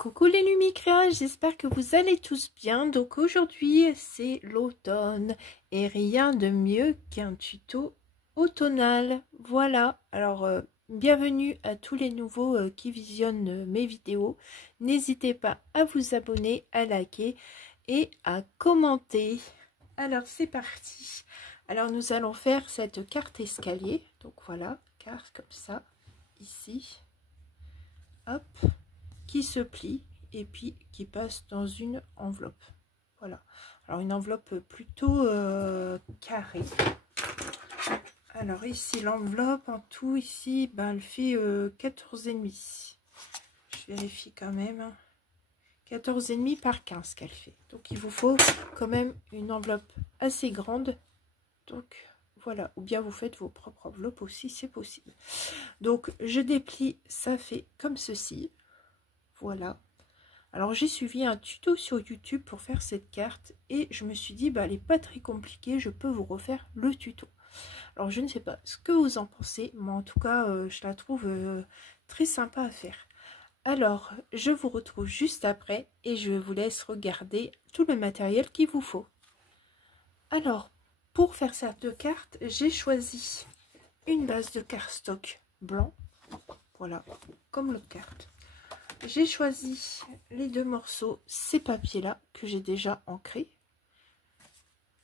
Coucou les Lumicréas, j'espère que vous allez tous bien. Donc aujourd'hui c'est l'automne et rien de mieux qu'un tuto automnal. Voilà, alors bienvenue à tous les nouveaux qui visionnent mes vidéos. N'hésitez pas à vous abonner, à liker et à commenter. Alors c'est parti. Alors nous allons faire cette carte escalier. Donc voilà, carte comme ça, ici. Hop, qui se plie et puis qui passe dans une enveloppe. Voilà, alors une enveloppe plutôt carrée. Alors ici l'enveloppe en tout ici ben, elle fait 14,5. Je vérifie quand même, 14,5 par 15 qu'elle fait, donc il vous faut quand même une enveloppe assez grande. Donc voilà, ou bien vous faites vos propres enveloppes aussi, c'est possible. Donc je déplie, ça fait comme ceci. Voilà, alors j'ai suivi un tuto sur YouTube pour faire cette carte et je me suis dit bah elle n'est pas très compliquée, je peux vous refaire le tuto. Alors je ne sais pas ce que vous en pensez, mais en tout cas je la trouve très sympa à faire. Alors je vous retrouve juste après et je vous laisse regarder tout le matériel qu'il vous faut. Alors pour faire cette carte, j'ai choisi une base de cardstock blanc, voilà, comme l'autre carte. J'ai choisi les deux morceaux, ces papiers là que j'ai déjà ancrés,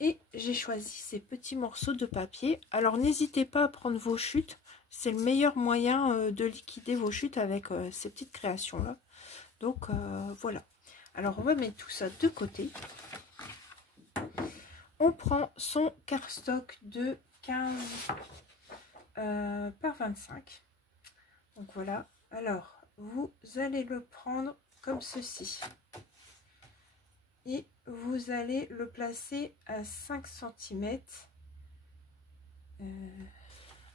et j'ai choisi ces petits morceaux de papier. Alors n'hésitez pas à prendre vos chutes, c'est le meilleur moyen de liquider vos chutes avec ces petites créations là. Donc voilà, alors on va mettre tout ça de côté. On prend son cardstock de 15 par 25, donc voilà. Alors vous allez le prendre comme ceci et vous allez le placer à 5 cm.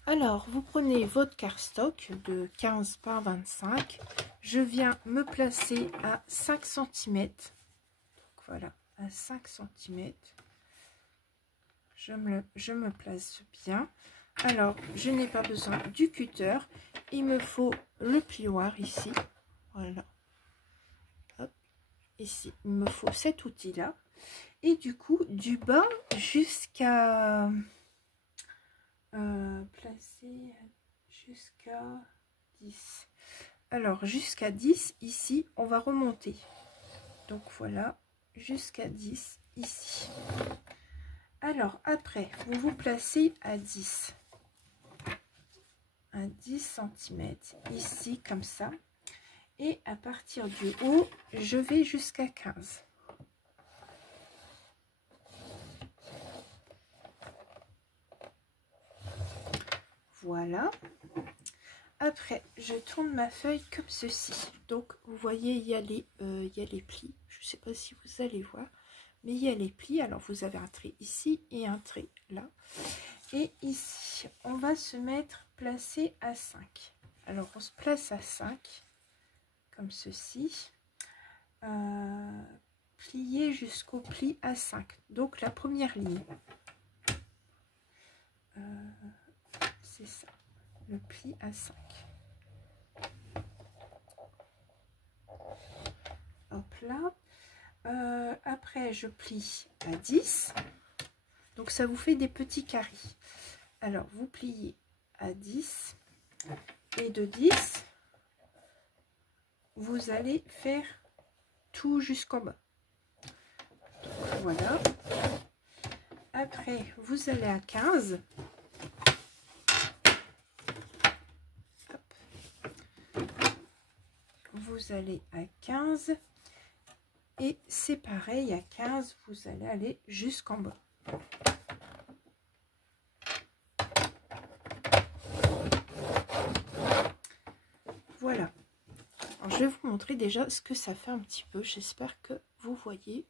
Alors vous prenez votre cardstock de 15 par 25, je viens me placer à 5 cm, donc voilà, à 5 cm, je me place bien. Alors je n'ai pas besoin du cutter, il me faut le plioir ici, voilà. Ici, il me faut cet outil là, et du coup du bas jusqu'à placer jusqu'à 10. Alors jusqu'à 10 ici on va remonter, donc voilà, jusqu'à 10 ici. Alors après vous vous placez à 10 cm ici comme ça. Et à partir du haut, je vais jusqu'à 15. Voilà. Après, je tourne ma feuille comme ceci. Donc, vous voyez, il y a les plis. Je ne sais pas si vous allez voir, mais il y a les plis. Alors, vous avez un trait ici et un trait là. Et ici, on va se mettre placé à 5. Alors, on se place à 5. Comme ceci, plié jusqu'au pli à 5, donc la première ligne, c'est ça, le pli à 5. Hop là, après je plie à 10, donc ça vous fait des petits carrés. Alors vous pliez à 10 et de 10 vous allez faire tout jusqu'en bas. Donc, voilà. Après, vous allez à 15. Hop. Vous allez à 15. Et c'est pareil, à 15, vous allez aller jusqu'en bas. Voilà. Alors, je vais vous montrer déjà ce que ça fait un petit peu. J'espère que vous voyez.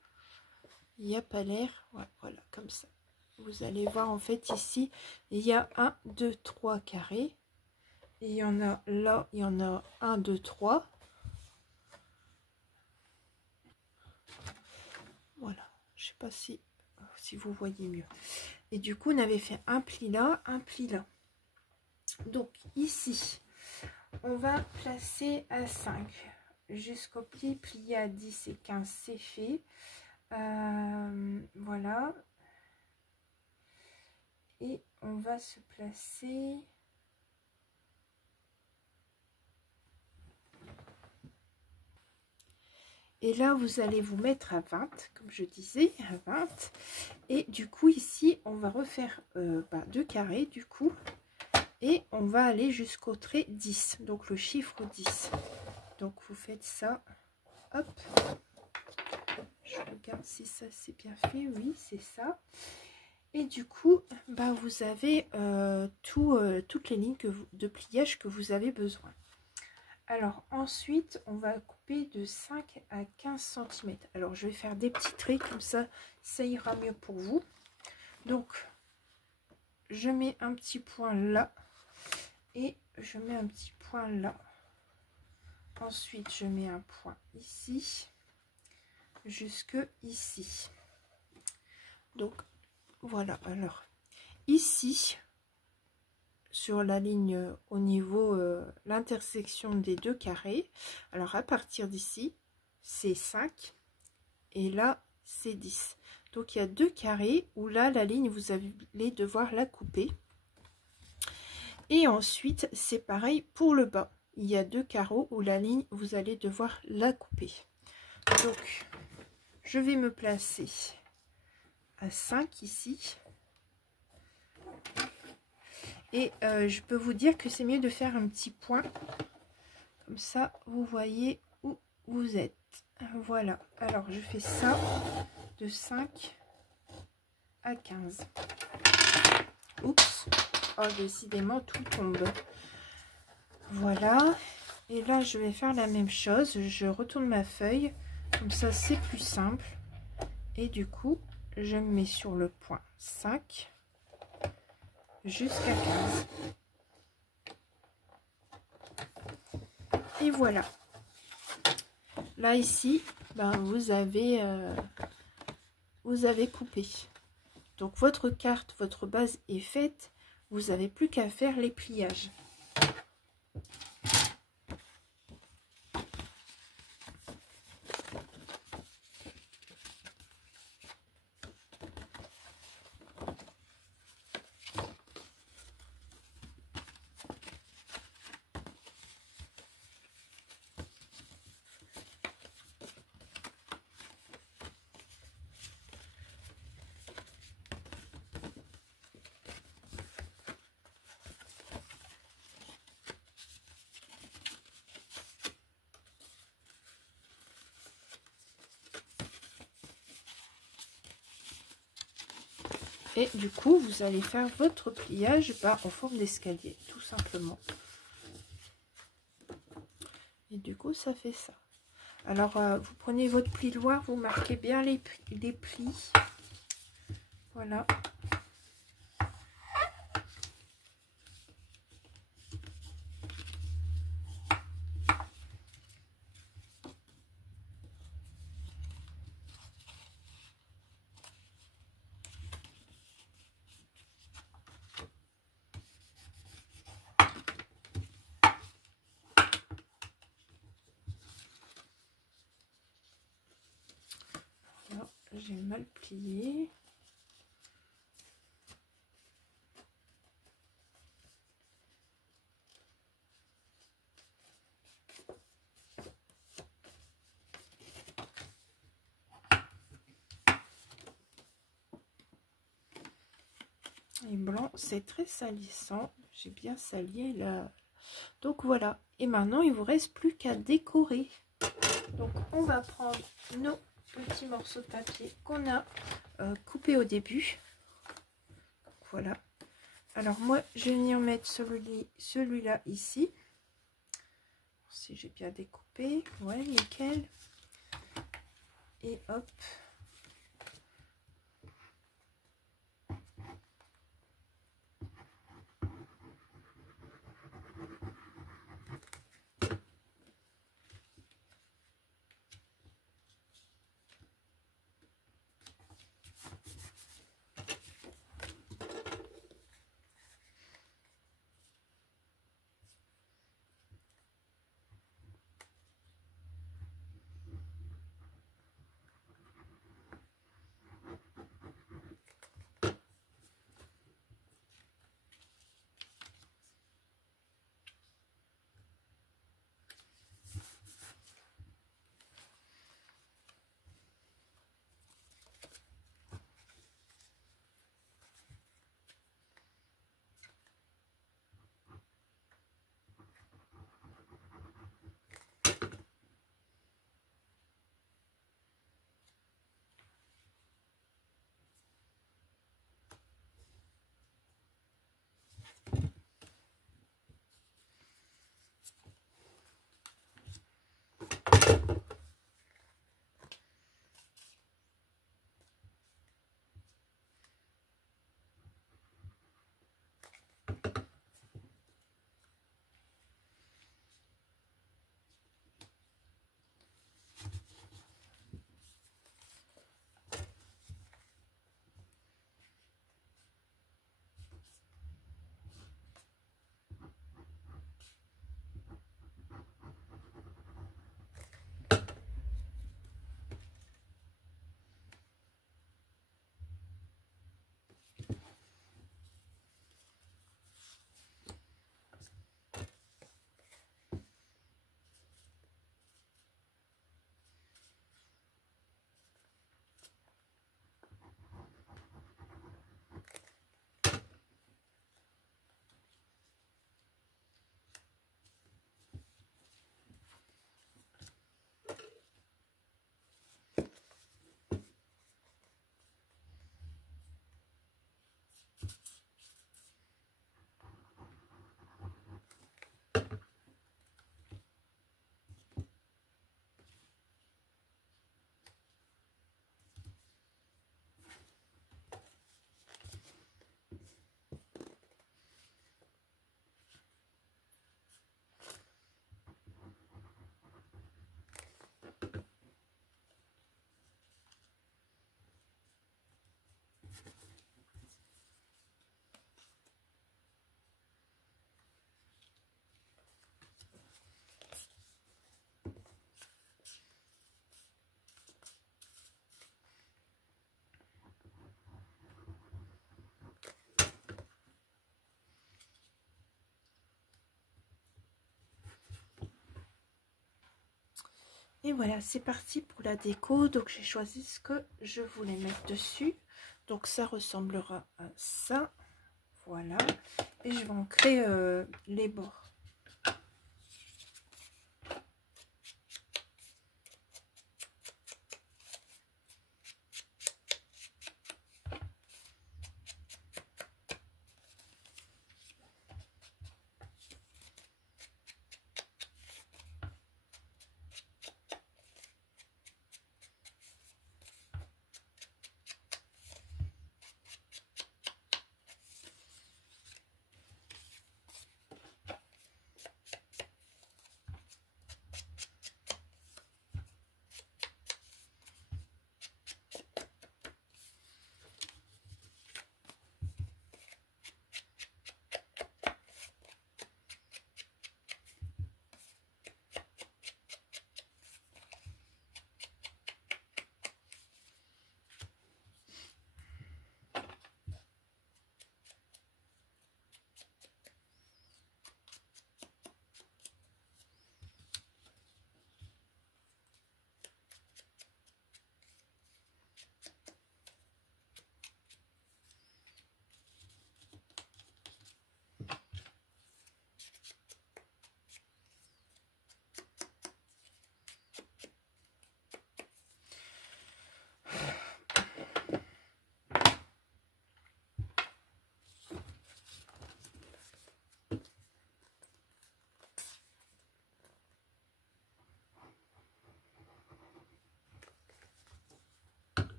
Il n'y a pas l'air. Ouais, voilà, comme ça. Vous allez voir en fait ici, il y a 1, 2, 3 carrés. Et il y en a là, il y en a 1, 2, 3. Voilà. Je ne sais pas si vous voyez mieux. Et du coup, on avait fait un pli là, un pli là. Donc ici, on va placer à 5. jusqu'au pli plié à 10 et 15, c'est fait. Voilà. Et on va se placer. Et là, vous allez vous mettre à 20, comme je disais, à 20. Et du coup, ici, on va refaire 2 carrés, du coup. Et on va aller jusqu'au trait 10, donc le chiffre 10. Donc, vous faites ça. Hop. Je regarde si ça c'est bien fait. Oui, c'est ça. Et du coup, vous avez toutes les lignes de pliage que vous avez besoin. Alors ensuite, on va couper de 5 à 15 cm. Alors je vais faire des petits traits comme ça, ça ira mieux pour vous. Donc je mets un petit point là et je mets un petit point là. Ensuite, je mets un point ici jusque ici. Donc voilà. Alors ici, sur la ligne au niveau l'intersection des 2 carrés, alors à partir d'ici c'est 5 et là c'est 10, donc il y a 2 carrés où là la ligne vous allez devoir la couper. Et ensuite c'est pareil pour le bas, il y a 2 carreaux où la ligne vous allez devoir la couper. Donc je vais me placer à 5 ici. Et je peux vous dire que c'est mieux de faire un petit point. Comme ça, vous voyez où vous êtes. Voilà. Alors, je fais ça de 5 à 15. Oups. Oh, décidément, tout tombe. Voilà. Et là, je vais faire la même chose. Je retourne ma feuille. Comme ça, c'est plus simple. Et du coup, je me mets sur le point 5 jusqu'à 15. Et voilà. Là ici, vous avez coupé. Donc votre carte, votre base est faite. Vous n'avez plus qu'à faire les pliages. Et du coup, vous allez faire votre pliage en forme d'escalier, tout simplement. Et du coup, ça fait ça. Alors, vous prenez votre plioir, vous marquez bien les plis. Voilà. J'ai mal plié. Et blanc, c'est très salissant. J'ai bien salié là. Donc voilà. Et maintenant, il vous reste plus qu'à décorer. Donc on va prendre nos petits morceaux de papier qu'on a coupés au début. Donc, voilà. Alors moi, je vais venir mettre celui-là ici. Si j'ai bien découpé. Ouais, nickel. Et hop. Et voilà, c'est parti pour la déco. Donc j'ai choisi ce que je voulais mettre dessus. Donc ça ressemblera à ça. Voilà. Et je vais ancrer les bords.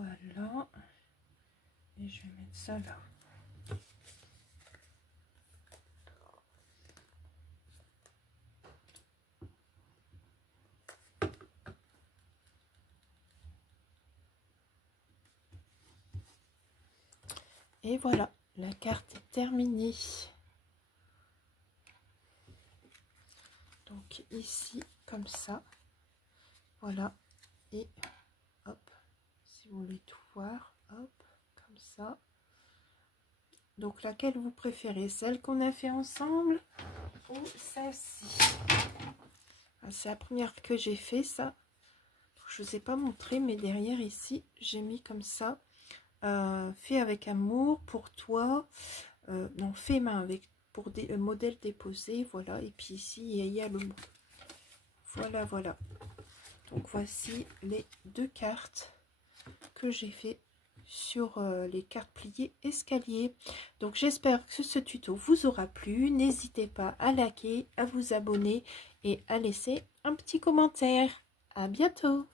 Voilà. Et je vais mettre ça là. Et voilà, la carte est terminée. Donc ici, comme ça. Voilà. Et hop, si vous voulez tout voir. Hop, comme ça. Donc laquelle vous préférez, celle qu'on a fait ensemble ou celle-ci? C'est la première que j'ai fait, ça. Je ne vous ai pas montré, mais derrière ici, j'ai mis comme ça. Fait avec amour pour toi. Non, fait main avec pour des modèles déposés. Voilà. Et puis ici, il y a le mot. Voilà, voilà. Donc voici les 2 cartes que j'ai fait sur les cartes pliées escalier. Donc j'espère que ce tuto vous aura plu. N'hésitez pas à liker, à vous abonner et à laisser un petit commentaire. À bientôt.